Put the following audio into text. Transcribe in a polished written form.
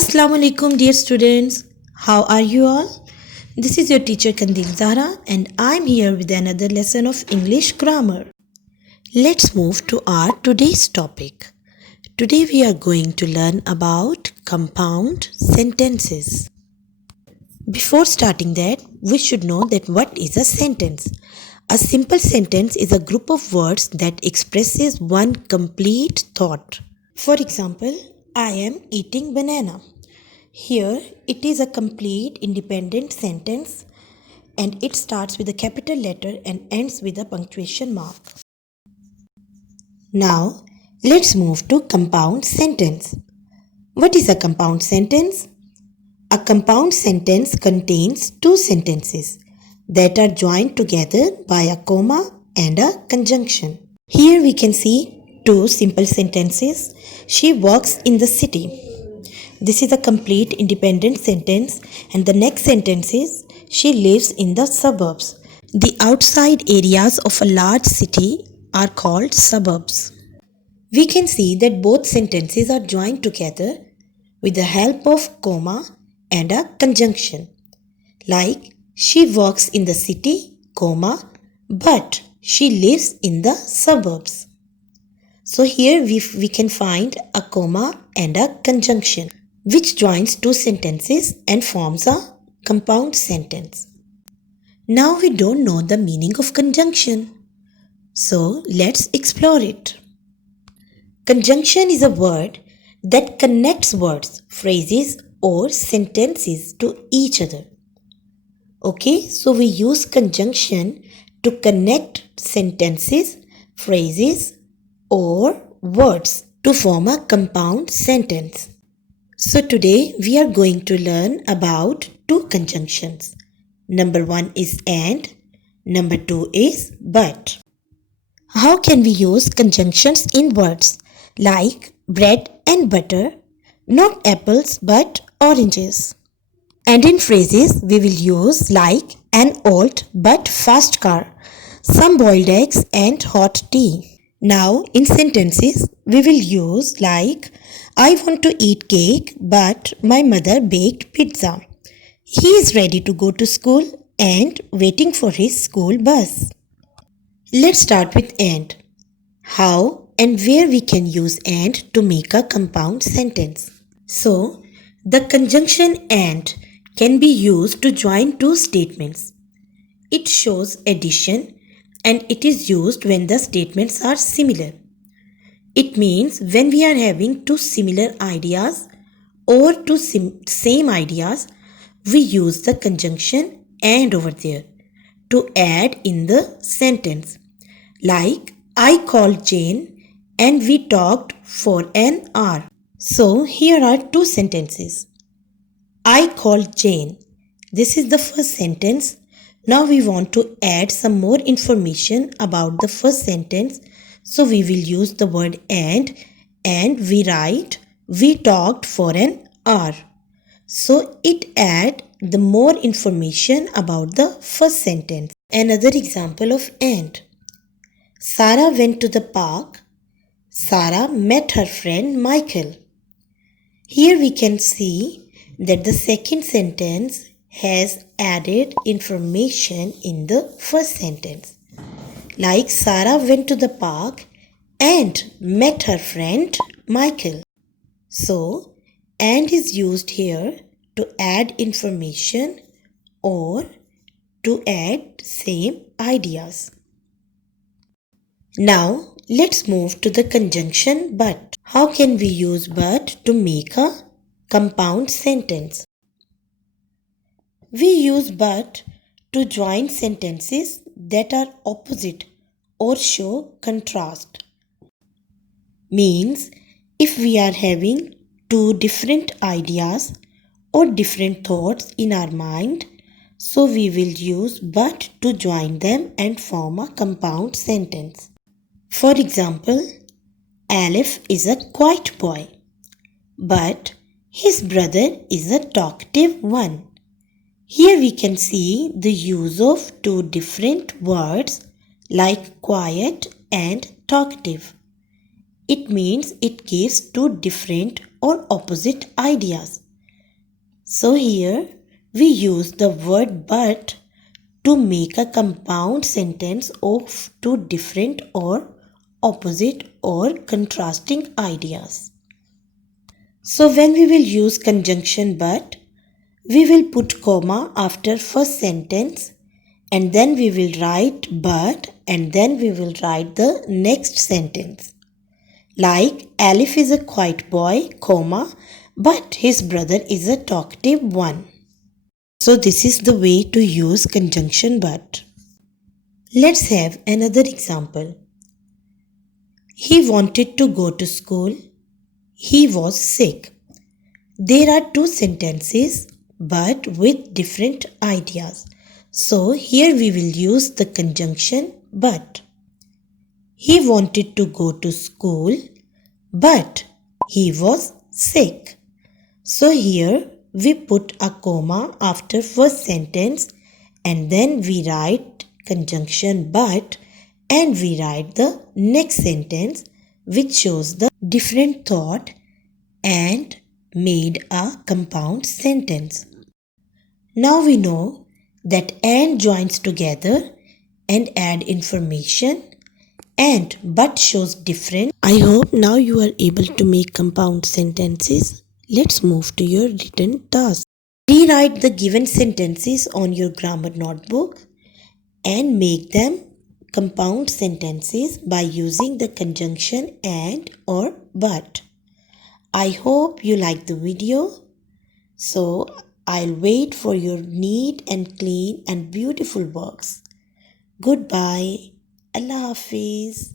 Assalamu alaikum dear students. How are you all? This is your teacher Kandil Zahra and I'm here with another lesson of English grammar. Let's move to our today's topic. Today we are going to learn about compound sentences. Before starting that, we should know that what is a sentence. A simple sentence is a group of words that expresses one complete thought. For example, I am eating banana. Here it is a complete independent sentence and it starts with a capital letter and ends with a punctuation mark. Now let's move to compound sentence. What is a compound sentence? A compound sentence contains two sentences that are joined together by a comma and a conjunction. Here we can see two simple sentences. She works in the city. This is a complete independent sentence and the next sentence is she lives in the suburbs. The outside areas of a large city are called suburbs. We can see that both sentences are joined together with the help of comma and a conjunction. Like she works in the city, comma, but she lives in the suburbs. So here we can find a comma and a conjunction which joins two sentences and forms a compound sentence. Now we don't know the meaning of conjunction. So let's explore it. Conjunction is a word that connects words, phrases or sentences to each other. Okay, so we use conjunction to connect sentences, phrases or words to form a compound sentence. So today we are going to learn about two conjunctions. Number one is and, number two is but. How can we use conjunctions in words like bread and butter, not apples but oranges? And in phrases we will use like an old but fast car, some boiled eggs and hot tea. Now in sentences we will use like I want to eat cake but my mother baked pizza. He is ready to go to school and waiting for his school bus. Let's start with and. How and where we can use and to make a compound sentence. So the conjunction and can be used to join two statements. It shows addition and it is used when the statements are similar. It means when we are having two similar ideas or two same ideas, we use the conjunction and over there to add in the sentence. Like I called Jane and we talked for an hour. So here are two sentences. I called Jane. This is the first sentence. Now we want to add some more information about the first sentence. So we will use the word and we write we talked for an hour. So it add the more information about the first sentence. Another example of and. Sarah went to the park. Sarah met her friend Michael. Here we can see that the second sentence has added information in the first sentence. Like Sarah went to the park and met her friend Michael. So, and is used here to add information or to add same ideas. Now, let's move to the conjunction but. How can we use but to make a compound sentence? We use but to join sentences that are opposite or show contrast. Means if we are having two different ideas or different thoughts in our mind, so we will use but to join them and form a compound sentence. For example, Aleph is a quiet boy, but his brother is a talkative one. Here we can see the use of two different words like quiet and talkative. It means it gives two different or opposite ideas. So here we use the word but to make a compound sentence of two different or opposite or contrasting ideas. So when we will use conjunction but, we will put comma after first sentence and then we will write but and then we will write the next sentence. Like Alif is a quiet boy, comma, but his brother is a talkative one. So this is the way to use conjunction but. Let's have another example. He wanted to go to school. He was sick. There are two sentences but with different ideas. So here we will use the conjunction but. He wanted to go to school but he was sick. So here we put a comma after first sentence and then we write conjunction but and we write the next sentence which shows the different thought and made a compound sentence. Now we know that and joins together and add information and but shows different. I hope now you are able to make compound sentences. Let's move to your written task. Rewrite the given sentences on your grammar notebook and make them compound sentences by using the conjunction and or but. I hope you like the video. So I'll wait for your neat and clean and beautiful works. Goodbye. Allah Hafiz.